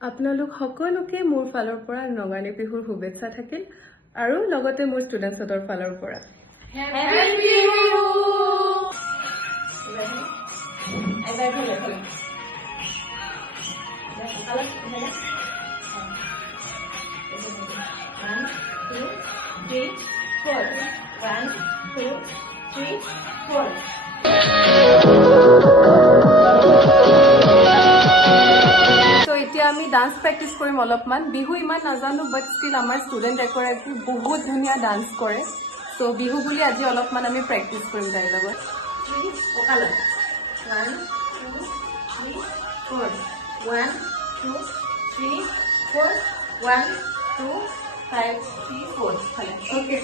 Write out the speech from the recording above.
আপোনালোক সকলোকে মোৰ ফালৰ পৰা নগানী বিহুৰ শুভেচ্ছা থাকিল আৰু লগতে মোৰ ষ্টুডেণ্টছৰ ফালৰ পৰা আমি ডান্স প্ৰেক্টিছ কৰিম অলপমান বিহু ইমান নাজানো বাট ষ্টিল আমাৰ ষ্টুডেণ্ট এগৰাকী বহুত ধুনীয়া ডান্স কৰে চ' বিহু বুলি আজি অলপমান আমি প্ৰেক্টিছ কৰিম তাইৰ লগত 1 2 3 4 1 2 3 4 1 2 5 3 4 অ'কে